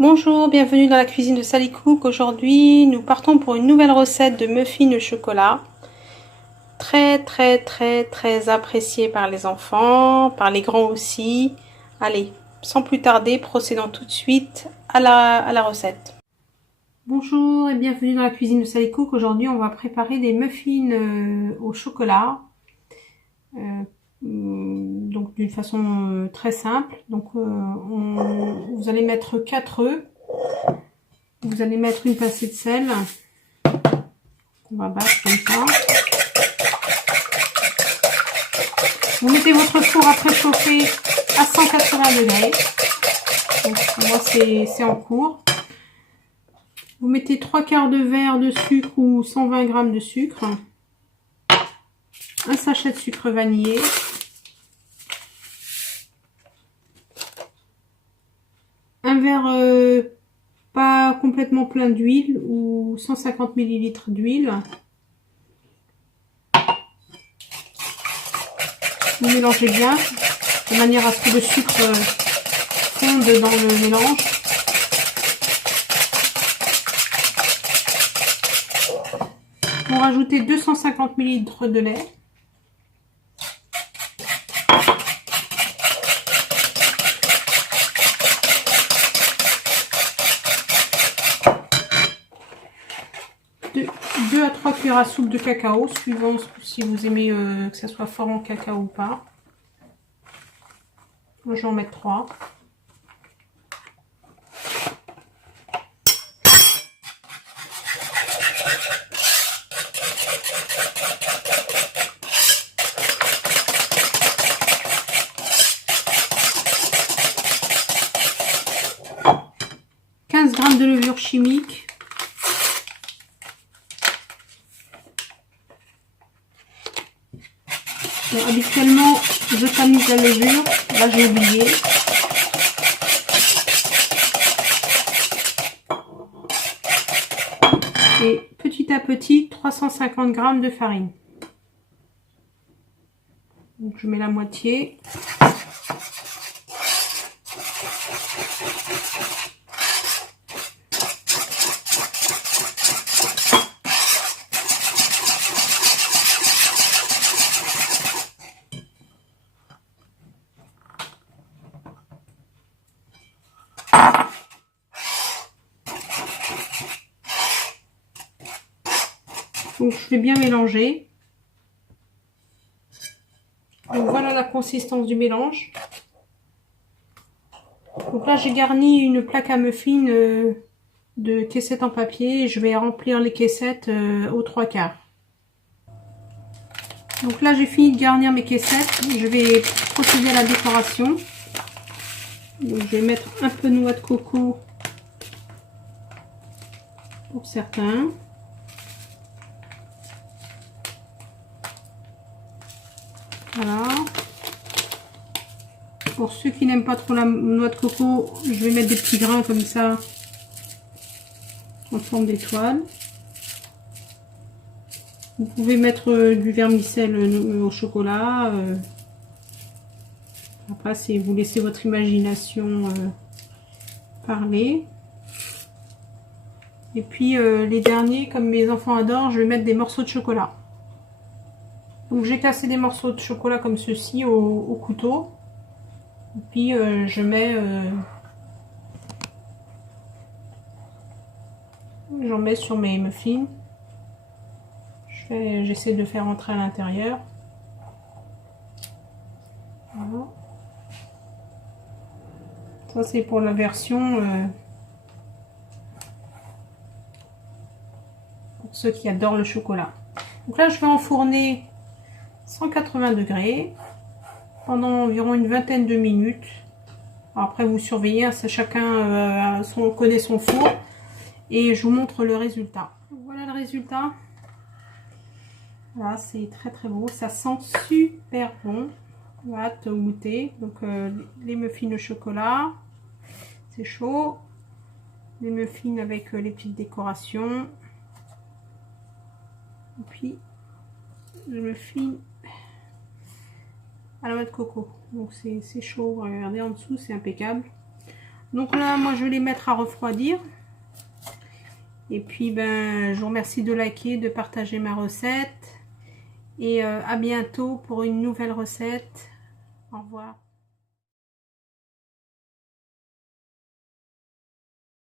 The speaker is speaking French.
Bonjour, bienvenue dans la cuisine de Sally Cook. Aujourd'hui, nous partons pour une nouvelle recette de muffins au chocolat. Très appréciée par les enfants, par les grands aussi. Allez, sans plus tarder, procédons tout de suite à la recette. Bonjour et bienvenue dans la cuisine de Sally Cook. Aujourd'hui, on va préparer des muffins au chocolat. Donc d'une façon très simple. Donc vous allez mettre 4 œufs. Vous allez mettre une pincée de sel. On va battre comme ça. Vous mettez votre four à préchauffer à 180 degrés. Donc moi c'est en cours. Vous mettez 3/4 de verre de sucre ou 120 g de sucre. Un sachet de sucre vanillé. Un verre pas complètement plein d'huile ou 150 ml d'huile. Vous mélangez bien de manière à ce que le sucre fonde dans le mélange. Vous rajoutez 250 ml de lait. Deux à 3 cuillères à soupe de cacao, suivant si vous aimez que ça soit fort en cacao ou pas. Moi je vais en mettre 3. « 15 g de levure chimique. Bon, habituellement, je tamise la levure. Là, j'ai oublié. Et petit à petit, 350 g de farine. Donc, je mets la moitié. Donc je vais bien mélanger. Donc voilà la consistance du mélange. Donc là j'ai garni une plaque à muffins de caissettes en papier et je vais remplir les caissettes aux 3/4. Donc là j'ai fini de garnir mes caissettes. Je vais procéder à la décoration. Donc, je vais mettre un peu de noix de coco pour certains. Voilà. Pour ceux qui n'aiment pas trop la noix de coco, je vais mettre des petits grains comme ça en forme d'étoile. Vous pouvez mettre du vermicelle au chocolat. Après, c'est vous laissez votre imagination parler. Et puis les derniers, comme mes enfants adorent, je vais mettre des morceaux de chocolat. Donc j'ai cassé des morceaux de chocolat comme ceci au couteau. Et puis je mets j'en mets sur mes muffins. J'essaie de faire entrer à l'intérieur. Voilà. Ça c'est pour la version pour ceux qui adorent le chocolat. Donc là je vais enfourner 180 degrés pendant environ une vingtaine de minutes. Alors après vous surveillez, hein, chacun connaît son four. Et je vous montre le résultat. Voilà le résultat. Voilà, c'est très beau. Ça sent super bon. Voilà, hâte de goûter. Donc les muffins au chocolat. C'est chaud. Les muffins avec les petites décorations. Et puis le muffin à la noix de coco. Donc c'est chaud. Regardez en dessous, c'est impeccable. Donc là, moi, je vais les mettre à refroidir. Et puis, ben, je vous remercie de liker, de partager ma recette. Et à bientôt pour une nouvelle recette. Au revoir.